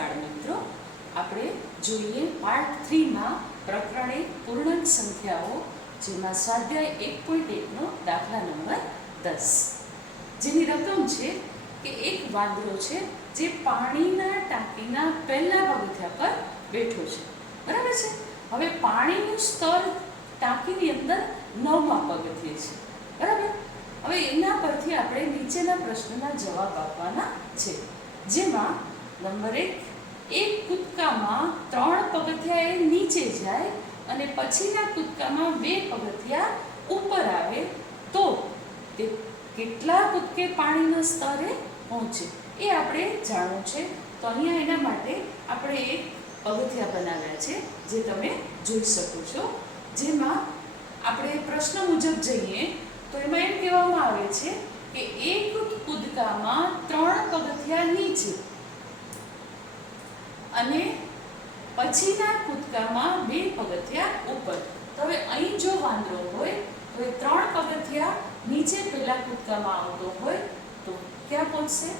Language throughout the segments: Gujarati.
બાળમિત્રો, આપણે જોઈએ પાર્ટ 3માં પ્રકરણ 1 પૂર્ણાંક સંખ્યાઓ, જેમાં સ્વાધ્યાય 1.1નો દાખલા નંબર 10, જેની રકમ છે કે એક વાંદરો છે જે પાણીના ટાંકીના પહેલા પગથિયા પર બેઠો છે. બરાબર છે. હવે પાણીનું સ્તર ટાંકીની અંદર 9મા પગથિયે છે. બરાબર. હવે એના પરથી આપણે નીચેના પ્રશ્નના જવાબ આપવાના છે, જેમાં નંબર 1, એક કૂદકામાં 3 પગથિયા એ નીચે જાય અને પછીના કૂદકામાં 2 પગથિયા ઉપર આવે તો તે કેટલા કૂદકે પાણીના સ્તરે પહોંચે એ આપણે જાણવું છે. તો અહીંયા એના માટે આપણે એક પગથિયા બનાવ્યા છે, જે તમે જોઈ શકો છો. જેમાં આપણે પ્રશ્ન મુજબ જઈએ તો એમાં એમ કહેવામાં આવે છે કે એક કૂદકામાં 3 પગથિયા નીચે અને પછીના કૂદકામાં 2 પગથિયા ઉપર. તો હવે અહીં જો વાંદરો હોય તો એ 3 પગથિયા નીચે પહેલા કૂદકામાં આવતો હોય તો ક્યાં પહોંચશે?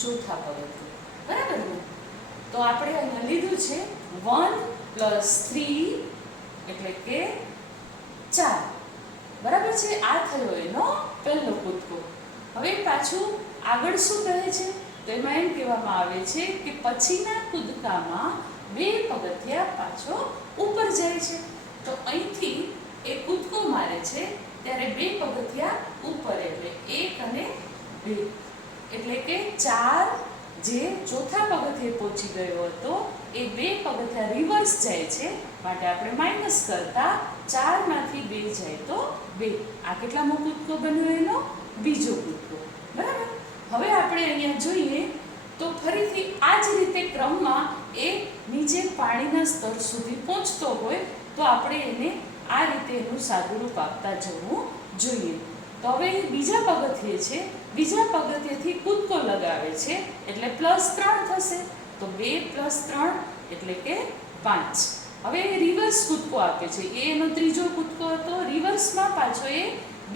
ચોથા પગથિયે. બરાબર ને? તો આપણે અહીંયા લીધું છે 1 + 3 એટલે કે 4. બરાબર છે. આ થયો એનો પહેલો કૂદકો. હવે પાછું આગળ શું કહે છે? તો એમાં એમ કહેવામાં આવે છે કે પછીના કૂદકામાં 2 પગથિયા પાછો ઉપર જાય છે. તો અહીંથી એ કૂદકો મારે છે ત્યારે 2 પગથિયા ઉપર, એટલે 1 અને 2, એટલે કે 4 જે ચોથા પગથિયે પહોંચી ગયો હતો એ 2 પગથિયા રિવર્સ જાય છે, માટે આપણે માઇનસ કરતા 4 માંથી 2 જાય તો 2. આ કેટલામો કૂદકો બન્યો? એનો બીજો કૂદકો. બરાબર. હવે આપણે અહીંયા જોઈએ તો ફરીથી આ જ રીતે ક્રમમાં એ નીચે પાણીના સ્તર સુધી પહોંચતો હોય તો આપણે એને આ રીતે એનું સાદુરૂપ આપતા જવું જોઈએ. તો હવે બીજા પગથિયે છે, બીજા પગથિયેથી કૂદકો લગાવે છે એટલે +3 થશે. તો 2 + 3 એટલે કે 5. હવે એ રિવર્સ કૂદકો આપે છે. એનો ત્રીજો કૂદકો હતો. રિવર્સમાં પાછો એ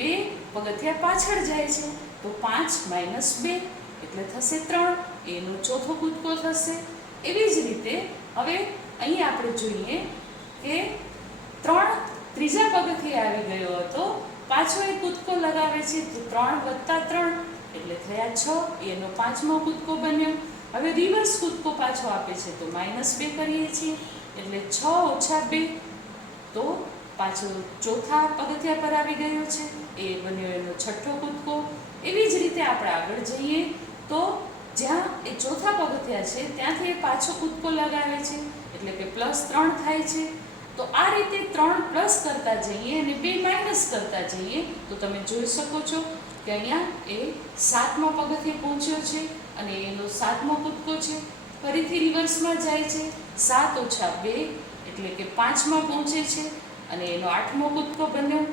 2 પગથિયા પાછળ જાય છે તો 5 - 2 એટલે થશે 3. એનો ચોથો કૂદકો થશે. એવી જ રીતે હવે અહીં આપણે જોઈએ કે 3 ત્રીજા પગથિયે આવી ગયો હતો, પાછો એ કૂદકો લગાવે છે તો 3 + 3 એટલે થયા 6. એનો 5મો કૂદકો બન્યો. હવે રિવર્સ કૂદકો પાછો આપે છે તો -2 કરીએ છીએ એટલે 6 - 2 તો પાછો ચોથા પગથિયા પર આવી ગયો છે. એ બન્યો એનો છઠ્ઠો કૂદકો. એવી જ રીતે આપણે આગળ જઈએ તો જ્યાં એ ચોથા પગથિયા છે ત્યાંથી એ પાછો કૂદકો લગાવે છે એટલે કે +3 થાય છે. તો આ રીતે 3 પ્લસ કરતા જઈએ અને 2 માઇનસ કરતા જઈએ તો તમે જોઈ શકો છો કે અહીંયા એ 7મા પગથિયે પહોંચ્યો છે અને એનો 7મો કૂદકો છે. ફરીથી રિવર્સમાં જાય છે, 7 - 2 એટલે કે 5માં પહોંચે છે અને એનો 8મો કૂદકો બન્યો.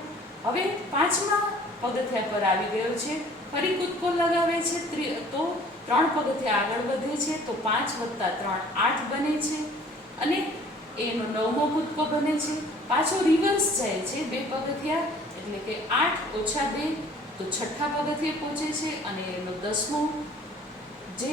હવે 5મા પગથિયા પર આવી ગયો છે, ફરી કૂદકો લગાવે છે તો 3 પગથિયા આગળ વધે છે તો 5 + 3 8 બને છે અને એનો 9મો કૂદકો બને છે. પાછો રિવર્સ જાય છે 2 પગથિયા એટલે કે 8 - 2 તો છઠ્ઠા પગથિયે પહોંચે છે અને એનો 10મો જે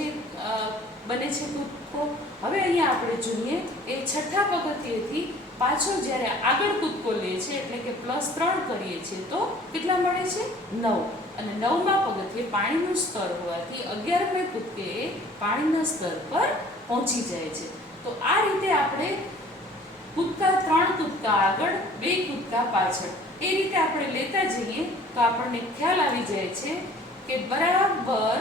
બને છે કૂદકો. હવે અહીંયા આપણે જોઈએ એ છઠ્ઠા પગથિયેથી પાછો જ્યારે આગળ કૂદકો લે છે એટલે કે +3 કરીએ છીએ તો કેટલા મળે છે? 9. અને 9મા પગથિયે પાણીનું સ્તર હોવાથી 11મે કૂદકે એ પાણીના સ્તર પર પહોંચી જાય છે. તો આ રીતે આપણે કૂદકા 3 કૂદકા આગળ 2 કૂદકા પાછળ એ રીતે આપણે લેતા જઈએ તો આપણને ખ્યાલ આવી જાય છે કે બરાબર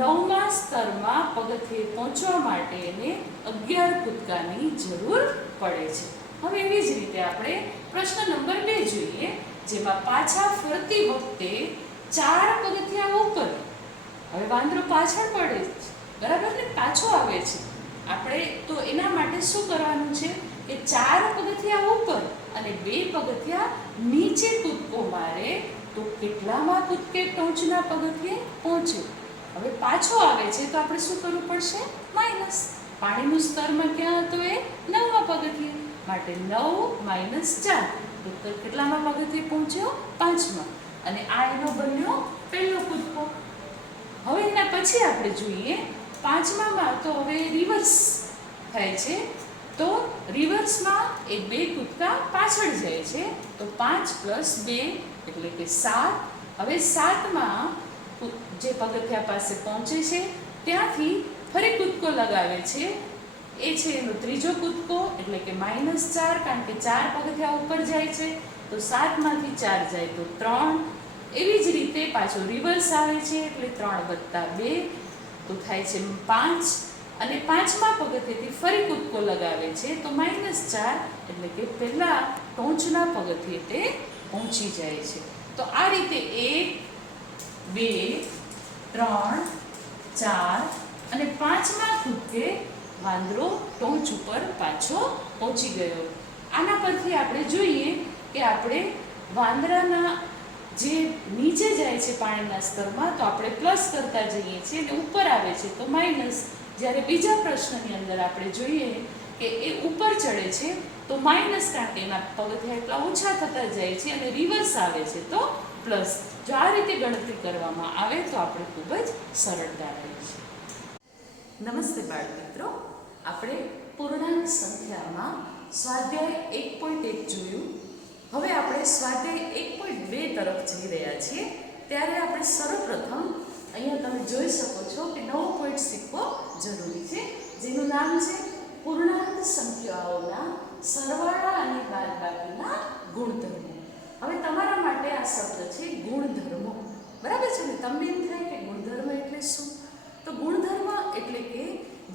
9મા સ્તરમાં પગથિયે પહોંચવા માટે એને 11 કૂદકાની જરૂર પડે છે. હવે એવી જ રીતે આપણે પ્રશ્ન નંબર 2 જોઈએ, જેમાં પાછા ફરતી વખતે 4 પગથિયા ઉપર. હવે વાંદરો પાછળ પડે છે, બરાબર ને? પાછો આવે છે. આપણે તો એના માટે શું કરવાનું છે કે 4 પગથિયા ઉપર અને 2 પગથિયા નીચે કૂદકો મારે તો કેટલામાં કૂદકે ટોચના પગથિયે પહોંચે. હવે પાછો આવે છે તો આપણે શું કરવું પડશે? માઇનસ. પાણીનું સ્તરમાં ક્યાં હતો? એ 9મા પગથિયે, માટે 9 - 4 તો કેટલામાં પગથિયે પહોંચ્યો? 5માં. અને આ એનો બન્યો પહેલો કૂદકો. હવે એના પછી આપણે જોઈએ પાંચમામાં તો હવે રિવર્સ થાય છે, તો રિવર્સમાં એ બે કૂદકા પાછળ જાય છે, તો 5 + 2 એટલે કે 7. હવે 7માં જે પગથિયા પાસે પહોંચે છે ત્યાંથી ફરી કૂદકો લગાવે છે, એ છે એનો ત્રીજો કૂદકો એટલે કે -4, કારણ કે 4 પગથિયા ઉપર જાય છે, તો 7માંથી 4 જાય તો 3. એવી જ રીતે પાછો રિવર્સ આવે છે એટલે 3 + 2 તો થાય છે 5, અને 5મા પગથિયેથી ફરી કૂદકો લગાવે છે તો -4 એટલે કે પહેલા ટોચના પગથિયે તે પહોંચી જાય છે. તો આ રીતે 1 2 3 4 અને 5મા કૂદકે વાંદરો ટોચ ઉપર પાછો પહોંચી ગયો. આના પરથી આપણે જોઈએ કે આપણે વાંદરાના જે નીચે જાય છે પાણીના સ્તરમાં તો આપણે પ્લસ કરતા જઈએ છીએ અને ઉપર આવે છે તો માઇનસ. જ્યારે બીજા પ્રશ્નની અંદર આપણે જોઈએ કે એ ઉપર ચડે છે તો માઇનસ, કારણ કે એના પગથિયા એટલા ઓછા થતા જાય છે, અને રિવર્સ આવે છે તો પ્લસ. જો આ રીતે ગણતરી કરવામાં આવે તો આપણે ખૂબ જ સરળતા રહે છે. નમસ્તે બાળ મિત્રો, આપણે પૂર્ણાંક સંખ્યામાં સ્વાધ્યાય 1.1 જોયું. હવે આપણે સ્વાધ્યાય 1.2 તરફ જઈ રહ્યા છીએ. ત્યારે આપણે સર્વપ્રથમ અહીંયા તમે જોઈ શકો છો કે નવો પોઈન્ટ શીખવો જરૂરી છે, જેનું નામ છે પૂર્ણાંક સંખ્યાઓના સરવાળા અને બાદબાકીના ગુણધર્મો. હવે તમારા માટે આ શબ્દ છે ગુણધર્મો, બરાબર છે ને? તમને એમ થાય કે ગુણધર્મ એટલે શું? તો ગુણધર્મ એટલે કે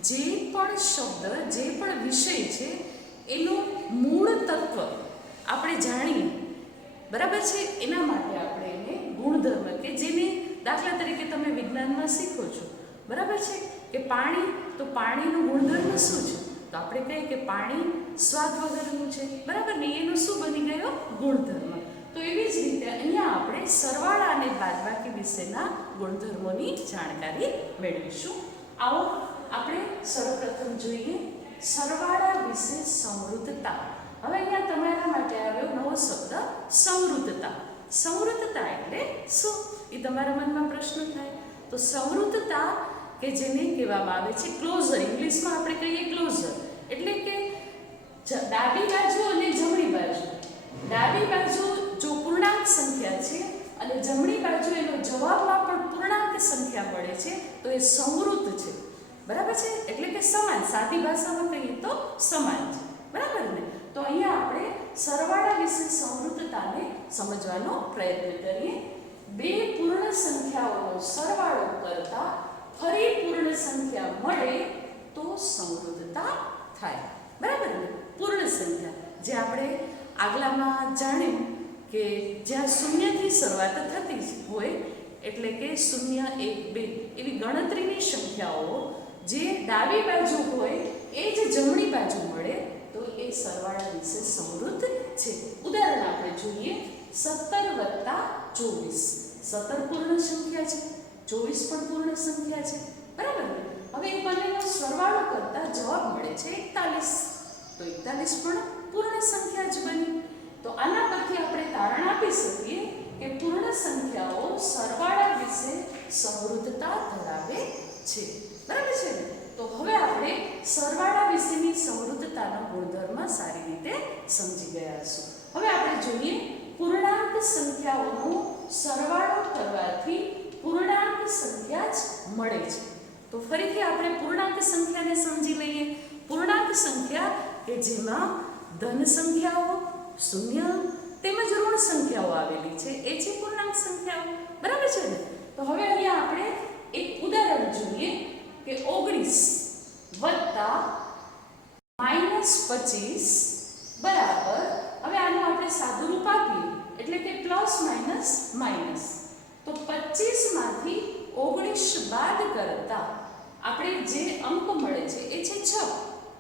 જે પણ શબ્દ, જે પણ વિષય છે એનું મૂળ તત્વ આપણે જાણીએ, બરાબર છે, એના માટે આપણે એને ગુણધર્મ, કે જેને દાખલા તરીકે તમે વિજ્ઞાનમાં શીખો છો, બરાબર છે, કે પાણી, તો પાણીનું ગુણધર્મ શું છે? તો આપણે કહીએ કે પાણી સ્વાદ વગરનું છે, બરાબર ને? એનો શું બની ગયો? ગુણધર્મ. તો એવી જ રીતે અહીંયા આપણે સરવાળા અને બાદબાકી વિશેના ગુણધર્મોની જાણકારી મેળવીશું. આવો આપણે સર્વપ્રથમ જોઈએ સરવાળા વિશે સંવૃત્તતા. હવે અહીંયા તમારા માટે આવ્યો નવો શબ્દ સંવૃત્તતા. સંવૃત્તતા એટલે શું? એ તમારા મનમાં પ્રશ્ન થાય. તો સંવૃત્તતા કે જેને કહેવામાં આવે છે ક્લોઝર, ઇંગ્લિશમાં આપણે કહીએ ક્લોઝર, એટલે કે ડાબી બાજુ અને જમણી બાજુ. ડાબી બાજુ જો પૂર્ણાંક સંખ્યા છે અને જમણી બાજુ એનો જવાબમાં પણ પૂર્ણાંક સંખ્યા મળે છે તો એ સંવૃત્ત છે, બરાબર છે? એટલે કે સમાન, સાદી ભાષામાં કહીએ તો સમાન છે, બરાબર ને? તો અહીંયા આપણે સરવાળા વિશે સંવૃત્તતાને સમજવાનો પ્રયત્ન કરીએ. બે પૂર્ણ સંખ્યાઓનો સરવાળો કરતા ફરી પૂર્ણ સંખ્યા મળે તો સંવૃત્તતા થાય, બરાબર ને? પૂર્ણ સંખ્યા જે આપણે આગલામાં જાણ્યું કે જ્યાં શૂન્યથી શરૂઆત થતી હોય, એટલે કે 0 1 2 એવી ગણતરીની સંખ્યાઓ જે ડાબી બાજુ હોય એ જ જમણી બાજુ મળે તો એ સરવાળા વિશે સંવૃત્ત છે. ઉદાહરણ આપણે જોઈએ 17 + 24. 17 પૂર્ણ સંખ્યા છે, 24 પણ પૂર્ણ સંખ્યા છે, બરાબર ને? હવે એ બંનેનો સરવાળો કરતા જવાબ મળે છે 41, તો 41 પણ પૂર્ણ સંખ્યા જ બની. તો આના પરથી આપણે તારણ આપી શકીએ કે પૂર્ણ સંખ્યાઓ સરવાળા વિશે સંવૃત્તતા ધરાવે છે, બરાબર છે ને? તો હવે આપણે સરવાળા વિશેની સંવૃત્તતાનો ગુણધર્મ સારી રીતે સમજી ગયા છું. હવે આપણે જોઈએ પૂર્ણાંક સંખ્યાઓનો સરવાળો કરવાથી પૂર્ણાંક સંખ્યા જ મળે છે. તો ફરીથી આપણે પૂર્ણાંક સંખ્યાને સમજી લઈએ. પૂર્ણાંક સંખ્યા કે જેમાં ધન સંખ્યાઓ, શૂન્ય તેમજ ઋણ સંખ્યાઓ આવેલી છે એ છે પૂર્ણાંક સંખ્યાઓ, બરાબર છે ને? તો હવે અહીંયા આપણે એક ઉદાહરણ જોઈએ કે 19 વત્તા -25 બરાબર, હવે આનું આપણે સાદું રૂપ આપીએ એટલે કે પ્લસ માઇનસ માઇનસ. તો 25 માંથી 19 બાદ કરતા આપણે જે અંક મળે છે એ છે 6,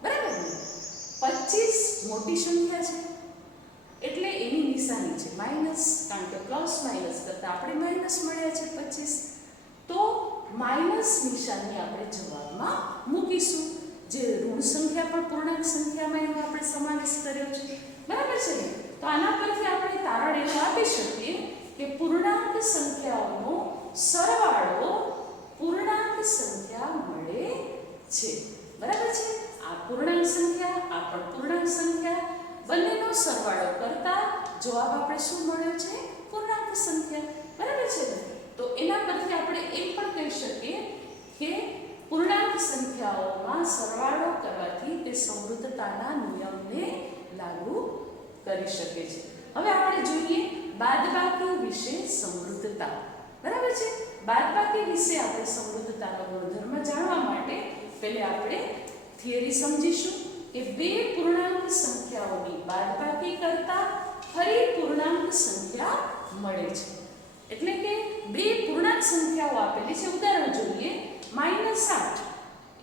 બરાબર ને? 25 મોટી સંખ્યા છે એટલે એની નિશાની છે માઇનસ, કારણ કે પ્લસ માઇનસ કરતા આપણે માઇનસ મળ્યા છે 25, તો માઇનસ નિશાની આપણે જવાબમાં મૂકીશું. જે ઋણ સંખ્યા પણ પૂર્ણાંક સંખ્યામાં એનો આપણે સમાવેશ કર્યો છે, બરાબર છે ને? તો આના પરથી આપણે તારણ એવું આપી શકીએ કે પૂર્ણાંક સંખ્યાઓનો સરવાળો પૂર્ણાંક સંખ્યા મળે છે. બરાબર છે? આ પૂર્ણાંક સંખ્યા, આ પણ પૂર્ણાંક સંખ્યા, બંનેનો સરવાળો કરતા જવાબ આપણે શું મળ્યો છે? પૂર્ણાંક સંખ્યા. બરાબર છે ને? તો એના પરથી આપણે એમ પણ કહી શકીએ કે પૂર્ણાંક સંખ્યાઓમાં સરવાળો કરવાથી તે સમૃદ્ધતાના નિયમને લાગુ કરી શકે છે. હવે આપણે જોઈએ બાદબાકી વિશે સમૃદ્ધતા. બરાબર છે? બાદબાકી વિશે આપણે સમૃદ્ધતાનો ગુણધર્મ જાણવા માટે પહેલે આપણે થિયરી સમજીશું કે બે પૂર્ણાંક સંખ્યાઓની બાદબાકી કરતા ફરી પૂર્ણાંક સંખ્યા મળે છે. એટલે કે બે પૂર્ણાંક સંખ્યાઓ આપેલી છે. ઉદાહરણ જોઈએ -8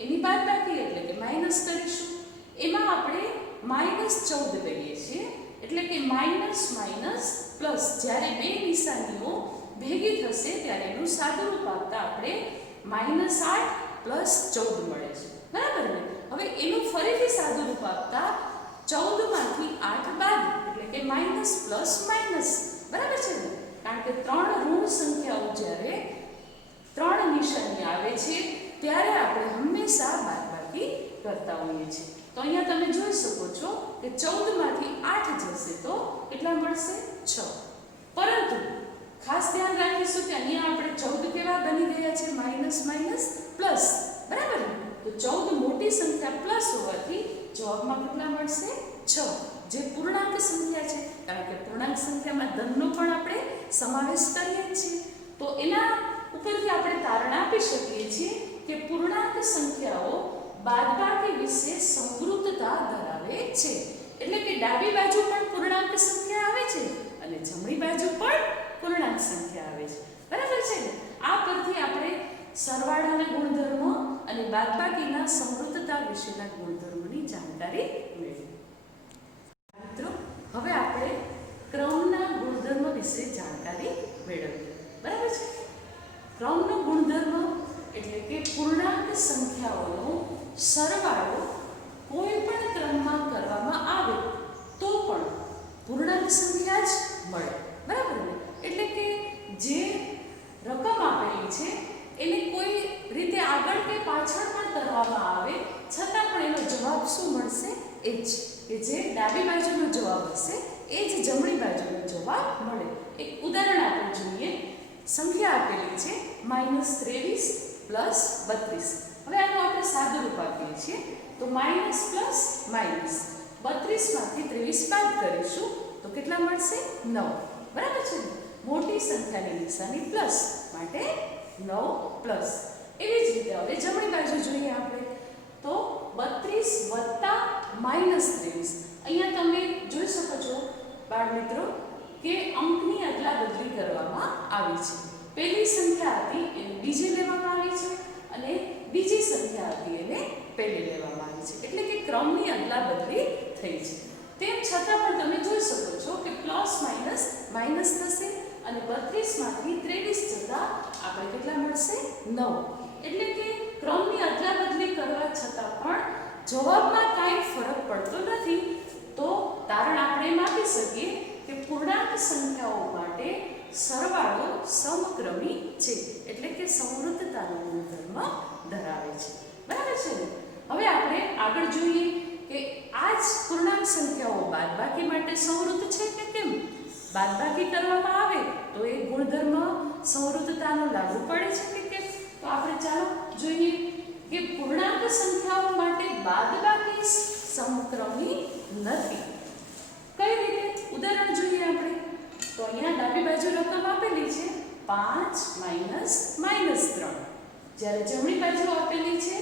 એની બાદબાકી એટલે કે માઈનસ કરીશું. એમાં આપણે -14 લઈએ છીએ. એટલે કે માઈનસ માઈનસ પ્લસ, જ્યારે બે નિશાનીઓ ભેગી થશે ત્યારે એનું સાદું રૂપ આપતા આપણે -8 પ્લસ 14 મળે છે. બરાબર ને? હવે એનું ફરીથી સાદું રૂપ આપતા 14 માંથી 8 બાદ એટલે કે માઈનસ પ્લસ માઈનસ. બરાબર છે ને? કારણ કે ત્રણ ઋણ સંખ્યાઓ જ્યારે ત્રણ નિશાની આવે છે ત્યારે આપણે હંમેશા બાદબાકી કરતા હોઈએ છીએ. તો અહીંયા તમે જોઈ શકો છો કે 14 માંથી 8 જશે તો કેટલા મળશે? 6. પરંતુ ખાસ ધ્યાન રાખીશું કે અહીંયા આપણે 14 કેવા બની ગયા છે? Minus minus plus. બરાબર ને? તો 14 મોટી સંખ્યા પ્લસ હોવાથી જવાબમાં કેટલા મળશે? 6, જે પૂર્ણાંક સંખ્યા છે. કારણ કે પૂર્ણાંક સંખ્યામાં ધનનો પણ આપણે સમાવેશ કરીએ છીએ. તો એના ઉપરથી આપણે તારણ આપી શકીએ છીએ કે પૂર્ણાંક સંખ્યાઓ બાદબાકી વિશે સમૃદ્ધતા ધરાવે છે. એટલે કે ડાબી બાજુ પણ પૂર્ણાંક સંખ્યા આવે છે અને જમણી બાજુ પણ પૂર્ણાંક સંખ્યા આવે છે. બરાબર છે ને? આ પરથી આપણે સરવાળાના ગુણધર્મો અને બાદબાકીના સમૃદ્ધતા વિશેના ગુણધર્મોની જાણકારી મેળવી. મિત્રો, હવે આપણે ક્રમના ગુણધર્મ વિશે જાણકારી મેળવીએ. બરાબર છે? ક્રમનો ગુણધર્મ એટલે કે પૂર્ણાંક સંખ્યાઓનો સરવાળો કોઈ પણ ક્રમમાં કરવામાં આવે તો પણ પૂર્ણાંક સંખ્યા જ મળે. બરાબર ને? એટલે કે જે રકમ આપેલી છે એને કોઈ રીતે આગળ કે પાછળ પણ કરવામાં આવે છતાં પણ એનો જવાબ શું મળશે? એ જ કે જે ડાબી બાજુનો જવાબ હશે એ જ જમણી બાજુનો જવાબ મળે. એક ઉદાહરણ આપણે જોઈએ. સંખ્યા આપેલી છે -23 પ્લસ 32. હવે આનું આપણે સાદું રૂપ આપીએ છીએ તો માઇનસ પ્લસ માઇનસ 32 માંથી 23 બાદ કરીશું તો કેટલા મળશે? 9. બરાબર છે ને? મોટી સંખ્યાની નિશાની પ્લસ માટે 9 પ્લસ. એવી જ રીતે હવે જમણી બાજુ જોઈએ આપણે તો 32 વત્તા -23. અહીંયા તમે જોઈ શકો છો બાળ મિત્રો કે અંકની અદલા બદલી કરવામાં આવી છે. પહેલી સંખ્યા હતી એને બીજી લેવામાં આવી છે અને બીજી સંખ્યા હતી એને પહેલી લેવામાં આવી છે. એટલે કે ક્રમની અદલા બદલી થઈ છે. તેમ છતાં પણ તમે જોઈ શકો છો કે પ્લસ માઇનસ માઇનસ થશે અને 32 માંથી 23 જતા આપણે કેટલા મળશે? 9. એટલે કે ક્રમની અદલા બદલી કરવા છતાં પણ જવાબમાં કાંઈ ફરક પડતો નથી. તો તારણ આપણે એમ આપી શકીએ કે પૂર્ણાંક સંખ્યાઓ માટે સરવાળો સમક્રમી છે. એટલે કે સમૃદ્ધતાનો ગુણધર્મ ધરાવે છે. બરાબર છે ને? હવે આપણે આગળ જોઈએ કે આ જ પૂર્ણાંક સંખ્યાઓ બાદબાકી માટે સમૃદ્ધ છે કે કેમ? બાદબાકી કરવામાં આવે તો એ ગુણધર્મ સમૃદ્ધતાનો લાગુ પડે છે કે કેમ? તો આપણે ચાલો જોઈએ કે પૂર્ણાંક સંખ્યાઓ માટે બાદબાકી સમક્રમી નથી. કઈ રીતે? ઉદાહરણ જોઈએ આપણે તો અહીંયા ડાબી બાજુ રકમ આપેલી છે 5 માઇનસ -3, જ્યારે જમણી બાજુ આપેલી છે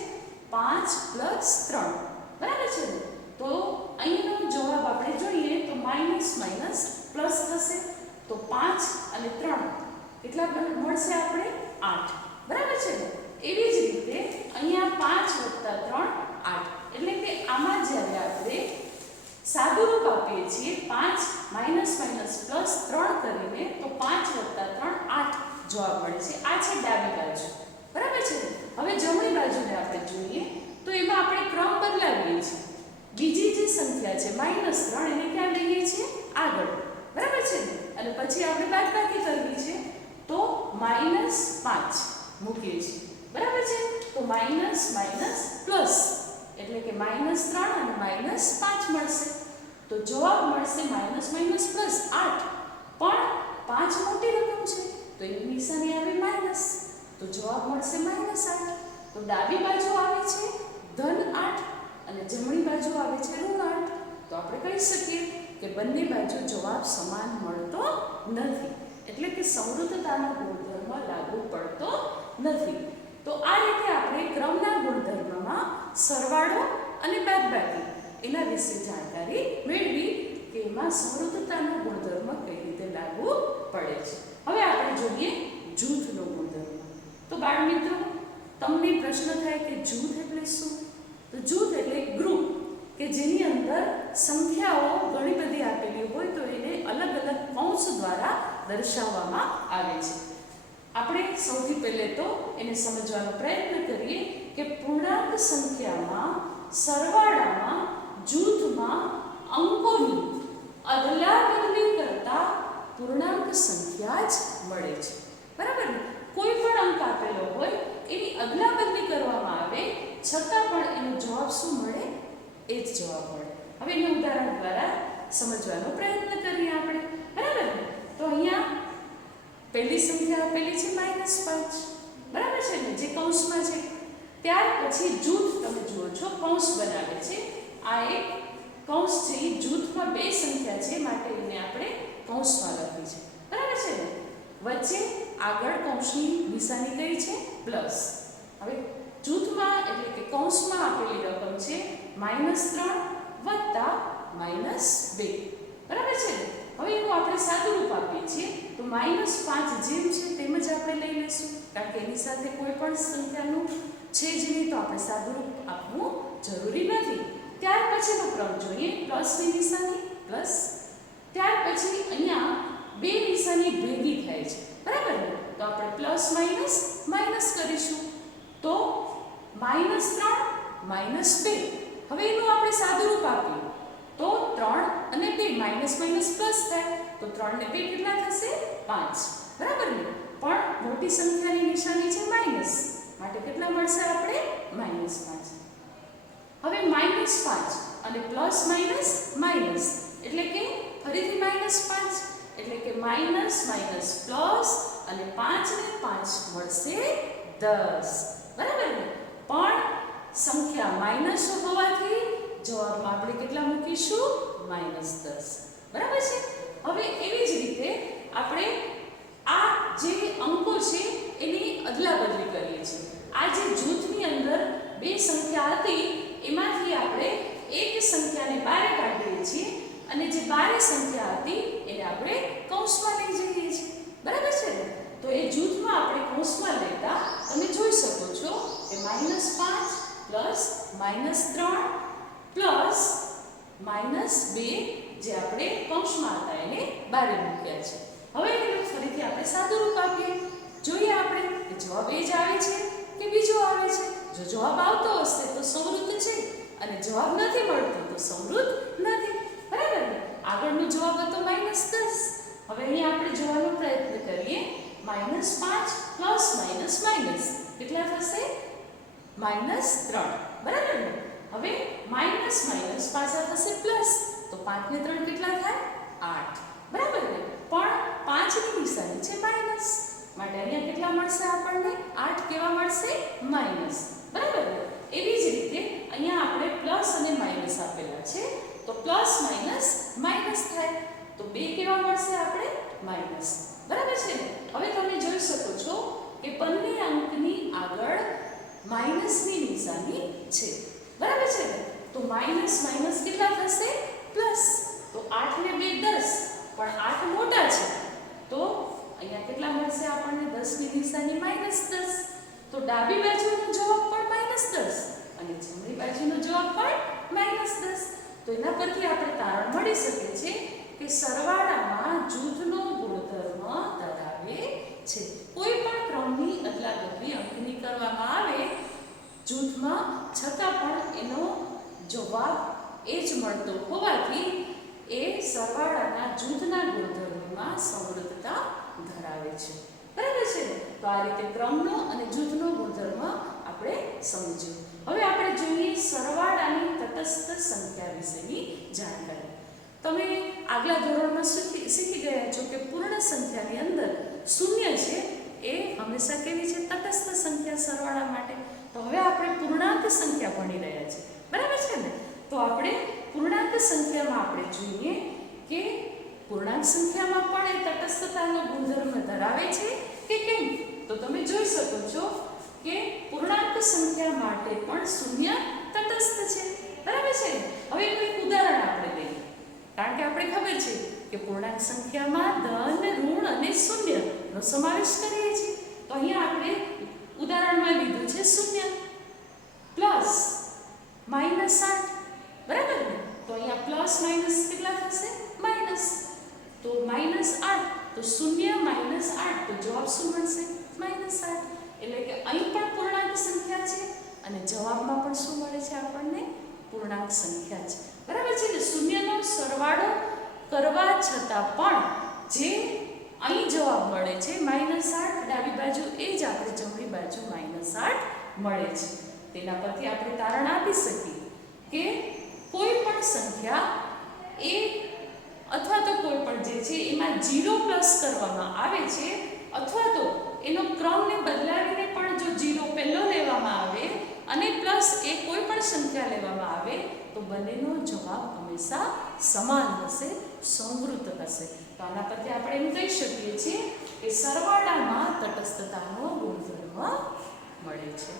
5 પ્લસ 3. બરાબર છે ને? તો અહીંનો જવાબ આપણે જોઈએ તો માઇનસ માઇનસ પ્લસ થશે તો 5 અને 3 કેટલા મળશે આપણે? 8. બરાબર છે ને? એવી જ રીતે અહીંયા 5 વત્તા 3 8. એટલે કે આમાં જ્યારે આપણે સાદું રૂપ આપીએ છીએ 5 માઇનસ માઇનસ પ્લસ 3 કરીને તો 5 વત્તા 3 8 જવાબ મળે છે. આ છે ડાબી બાજુ. બરાબર છે? હવે જમણી બાજુને આપણે જોઈએ તો એમાં આપણે ક્રમ બદલાવીએ છીએ. બીજી જે સંખ્યા છે -3 એને ક્યાં લઈએ છીએ? આગળ. બરાબર છે ને? અને પછી આપણે બાદબાકી કરવી છે તો -5 મૂકીએ છીએ. બરાબર છે. તો માઇનસ માઇનસ પ્લસ એટલે કે -3 અને -5 મળશે. તો જવાબ મળશે માઇનસ માઇનસ પ્લસ 8. પણ 5 મોટી રકમ છે તો એની નિશાની આવે માઇનસ, તો જવાબ મળશે -8. તો ડાબી બાજુ આવે છે -8 અને જમણી બાજુ આવે છે -8. તો આપણે કહી શકીએ કે બંને બાજુ જવાબ સમાન મળતો નથી, એટલે કે સમૃદ્ધતાનો ગુણધર્મ લાગુ પડતો નથી. તો આ રીતે આપણે ક્રમના ગુણધર્મમાં સરવાળો અને બાદબાકી એના વિશે જાણકારી મેળવી કે એમાં સમૃદ્ધતાનો ગુણધર્મ કઈ રીતે લાગુ પડે છે. હવે આપણે જોઈએ જૂથનો ગુણધર્મ. તો બાળ મિત્રો, તમને પ્રશ્ન થાય કે જૂથ એટલે શું? તો જૂથ એટલે ગ્રુપ કે જેની અંદર સંખ્યાઓ ઘણી બધી આપેલી હોય તો એને અલગ અલગ કૌંસ દ્વારા દર્શાવવામાં આવે છે. આપણે સૌથી પહેલે તો એને સમજવાનો પ્રયત્ન કરીએ કે પૂર્ણાંક સંખ્યામાં સરવાળામાં જૂથમાં અંકોની અદલાબદલી કરતા પૂર્ણાંક સંખ્યા જ મળે છે. બરાબર ને? કોઈ પણ અંક આપેલો હોય એની અદલાબદલી કરવામાં આવે છતાં પણ એનો જવાબ શું મળે? એ જ જવાબ મળે. હવે એનું ઉદાહરણ દ્વારા સમજવાનો પ્રયત્ન કરીએ આપણે. બરાબર ને? તો અહીંયા પહેલી સંખ્યા આપેલી છે -5. બરાબર છે ને? જે કૌંસમાં છે. ત્યાર પછી જૂથ તમે જુઓ છો કૌંસ બનાવે છે. આ એક કૌંસ છે, એ જૂથમાં બે સંખ્યા છે માટે એને આપણે કૌંસમાં લખી છે. બરાબર છે ને? વચ્ચે આગળ કૌંસની નિશાની કઈ છે? પ્લસ. હવે જૂથમાં એટલે કે કૌંસમાં આપેલી રકમ છે -3 વત્તા -2. બરાબર છે ને? હવે એનું આપણે સાદું રૂપ આપીએ છીએ તો -5 જેમ છે તેમ જ આપણે લઈ લઈશું, કારણ કે એની સાથે કોઈ પણ સંખ્યાનું છે જ નહીં, તો આપણે સાદું રૂપ આપવું જરૂરી નથી. ત્યાર પછીનો ક્રમ જોઈએ, પ્લસની નિશાની પ્લસ. ત્યાર પછી અહીંયા બે નિશાની ભેગી થાય છે. બરાબર ને? તો આપણે પ્લસ માઇનસ માઇનસ કરીશું તો -3 -2. હવે એનું આપણે સાદું રૂપ આપીએ તો 3 અને 2 માઇનસ માઇનસ પ્લસ થાય તો 3 ને 2 કેટલા થશે? 5. બરાબર ને? પણ મોટી સંખ્યાની નિશાની છે માઇનસ માટે કેટલા મળશે આપણે? -5. હવે -5 અને પ્લસ માઇનસ માઇનસ એટલે કે ફરીથી -5 એટલે કે માઇનસ માઇનસ પ્લસ અને 5 ને 5 મળશે 10. બરાબર ને? પણ સંખ્યા માઇનસ હોવાથી જવાબમાં આપણે કેટલા મૂકીશું? -10. બરાબર છે? હવે એવી જ રીતે આપણે આ જે અંકો છે એની અદલાબદલી કરીએ છીએ. આ જે જૂથની અંદર બે સંખ્યા હતી એમાંથી આપણે એક સંખ્યાને બહાર કાઢીએ છીએ અને જે બારે સંખ્યા હતી એને આપણે કૌંસમાં લઈ જઈએ છીએ. બરાબર છે ને? તો એ જૂથમાં આપણે કૌંસમાં લેતા તમે જોઈ શકો છો કે -5 પ્લસ -3 પ્લસ -2 જે આપણે કૌંસમાં હતા એને બારે મૂક્યા છે. હવે એને ફરીથી આપણે સાદું રૂપ આપીએ. જોઈએ આપણે કે જવાબ એ જ આવે છે કે બીજો આવે છે. જો જવાબ આવતો હશે તો સમૃદ્ધ છે અને જવાબ નથી મળતો તો સમૃદ્ધ નથી. બરાબર ને? આગળનો જવાબ હતો -10. હવે અહીં આપણે જોવાનો પ્રયત્ન કરીએ. -5 પ્લસ માઇનસ માઇનસ કેટલા થશે? -3. બરાબર ને? હવે માઇનસ માઇનસ પાછા થશે પ્લસ તો 5 ને 3 કેટલા થાય? 8. બરાબર ને? પણ 5 ની નિશાની છે માઇનસ માટે અહીંયા કેટલા મળશે આપણને? 8 કેવા મળશે? માઇનસ. બરાબર ને? એવી જ રીતે અહીંયા આપણે પ્લસ અને માઇનસ આપેલા છે તો પ્લસ માઇનસ માઇનસ થાય તો 2 કેવા મળશે આપણે? માઇનસ. બરાબર છે ને? હવે તમે જોઈ શકો છો કે બંને અંકની આગળ માઇનસની નિશાની છે. બરાબર છે ને? તો માઇનસ માઇનસ કેટલા થશે? પ્લસ. તો 8 ને 2 10 પણ 8 મોટા છે તો અહીંયા કેટલા મળશે આપણને? 10 ની નિશાની -10. તો ડાબી બાજુનો જવાબ પણ -10 અને જમણી બાજુનો જવાબ પણ -10. તો એના પરથી આપણે તારણ મળી શકે છે કે સરવાળામાં જૂથનો ગુણધર્મ ધરાવે છે. કોઈ પણ ક્રમની અદલાબદલી અંકની કરવામાં આવે જૂથમાં છતાં પણ એનો જવાબ એ જ મળતો હોવાથી એ સરવાળાના જૂથના ગુણધર્મમાં સમૃદ્ધતા ધરાવે છે. બરાબર છે ને? તો આ રીતે ક્રમનો અને જૂથનો ગુણધર્મ આપણે સમજ્યું. હવે આપણે જોઈએ સરવાળાની તટસ્થ સંખ્યા વિશેની જાણકારી. તમે આગલા ધોરણમાં શીખી ગયા છો કે પૂર્ણ સંખ્યાની અંદર શૂન્ય છે એ હંમેશા કેવી છે? તટસ્થ સંખ્યા સરવાળા માટે. તો હવે આપણે પૂર્ણાંક સંખ્યા ભણી રહ્યા છીએ, બરાબર છે ને? તો આપણે પૂર્ણાંક સંખ્યામાં આપણે જોઈએ કે પૂર્ણાંક સંખ્યામાં પણ એ તટસ્થતાનો ગુણધર્મ ધરાવે છે કે કેમ? તો તમે જોઈ શકો છો કે પૂર્ણાંક સંખ્યા માટે પણ શૂન્ય તટસ્થ છે, બરાબર છે? હવે એક ઉદાહરણ આપણે લઈએ, કારણ કે આપણે ખબર છે કે પૂર્ણાંક સંખ્યામાં ધન, ઋણ અને શૂન્યનો સમાવેશ કરીએ છીએ. તો અહીંયા આપણે ઉદાહરણમાં લીધું છે શૂન્ય પ્લસ માઇનસ 8, બરાબર ને? તો અહીંયા પ્લસ માઇનસ કેટલા થશે? માઇનસ. તો -8, તો શૂન્ય -8, તો જવાબ શું મળશે? -8. એટલે કે અહીં પણ પૂર્ણાંક સંખ્યા છે અને જવાબમાં પણ શું મળે છે આપણને? પૂર્ણાંક સંખ્યા છે, બરાબર છે ને? શૂન્યનો સરવાળો કરવા છતાં પણ જે અહીં જવાબ મળે છે -8 ડાબી બાજુ, એ જ આપણે જમણી બાજુ -8 મળે છે. તેના પરથી આપણે તારણ આપી શકીએ કે કોઈ પણ સંખ્યા એ અથવા તો કોઈ પણ જે છે એમાં 0 પ્લસ કરવામાં આવે છે અથવા તો એનો ક્રમને બદલાવીને પણ જો 0 પહેલો લેવામાં આવે અને પ્લસ એ કોઈ પણ સંખ્યા લેવામાં આવે તો બંનેનો જવાબ હંમેશા સમાન હશે, સંવૃત હશે. તો આના પરથી આપણે એમ કહી શકીએ છીએ કે સરવાળામાં તટસ્થતાનો ગુણધર્મ મળે છે.